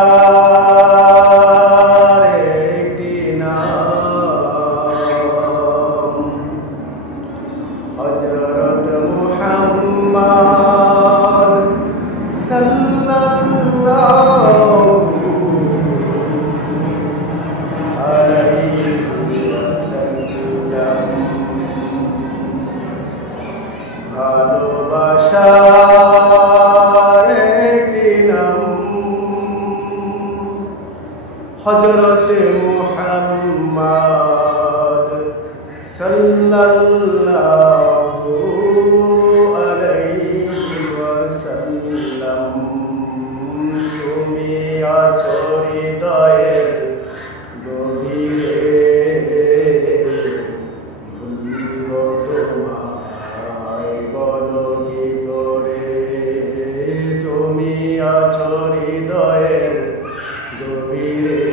ভালোবাসার একটি নাম হযরত মুহাম্মদ সাল্লাল্লাহু আলাইহি ওয়াসাল্লাম। ভালোবাসার একটি নাম হযরত মুহাম্মদ সাল্লাল্লাহু আলাইহি ওয়াসাল্লাম। তুমি আছো হৃদয়ের গভীরে, ভুলব তোমায় বলো কি করে। তুমি আছো হৃদয়ের গভীরে,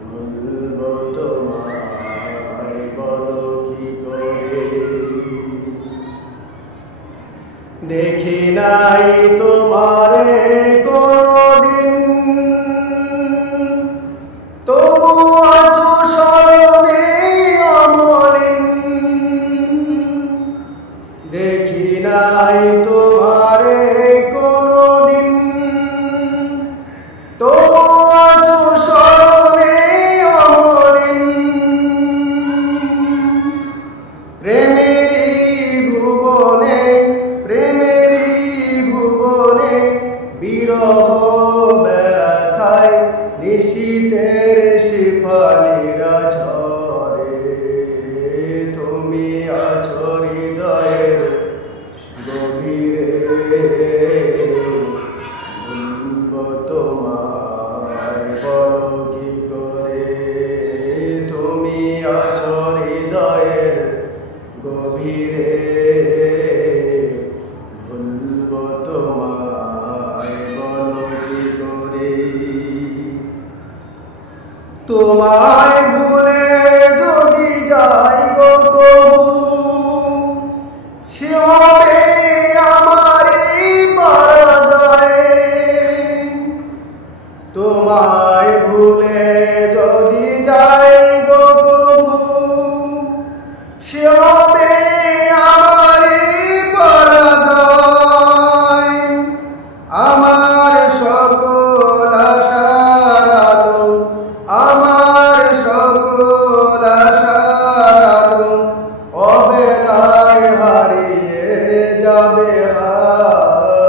ভুলব তোমায় বলো কি করে। দেখি নাই তোমারে কোনদিন, তবু আছো স্মরণে অমলিন। দেখি নাই তোমারে কোনদিন, তবু আছো স্মরণে অমলিন। প্রেমেরই ভুবনে, প্রেমেরই ভুবনে বিরহ ব্যথায় নিশীথের শিফালিরা ঝরে। তুমি আছো হৃদয়ের গভীরে, ভুলব তোমায় বলো কি করে। তুমি আছো হৃদয়ের গভীরে, ভুলব তোমায় বলো কি করে। তোমায় ভুলে যদি যাই গো তবু, সে হবে আমারই পরাজয়। তোমায় ভুলে যদি যাই গো তবু, সে হবে আমারই পরাজয়। আমার সকল আশার আলো, আমার সকল আশার আলো অবেলায় হারিয়ে যাবে। হায়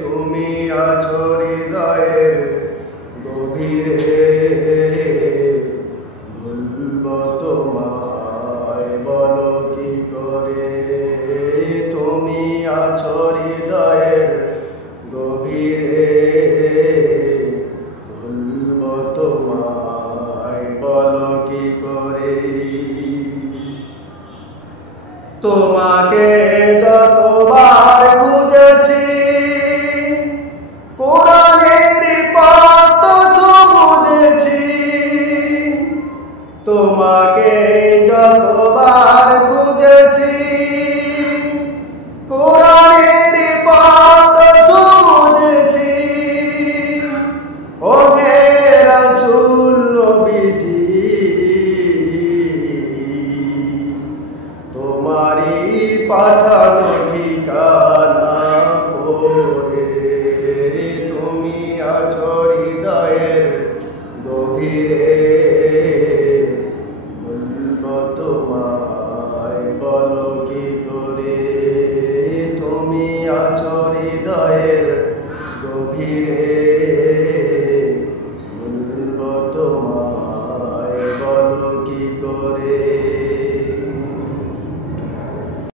তুমি আছো হৃদয়ের গভীরে, ভুলব তোমায় বলো কি করে। তুমি আছো হৃদয়ের গভীরে, ভুলব তোমায় বলো কি করে। তোমাকে যতবার খুঁজেছি, কোরআনের পথ তো বুঝেছি। তোমাকে যতবার খুঁজেছি, কোরআনের পথ তো বুঝেছি। ওহে রাসূল নবীজি, তোমারই পাঠানো ঠিকানা পড়ে। তুমি আছো হৃদয়ের গভীরে,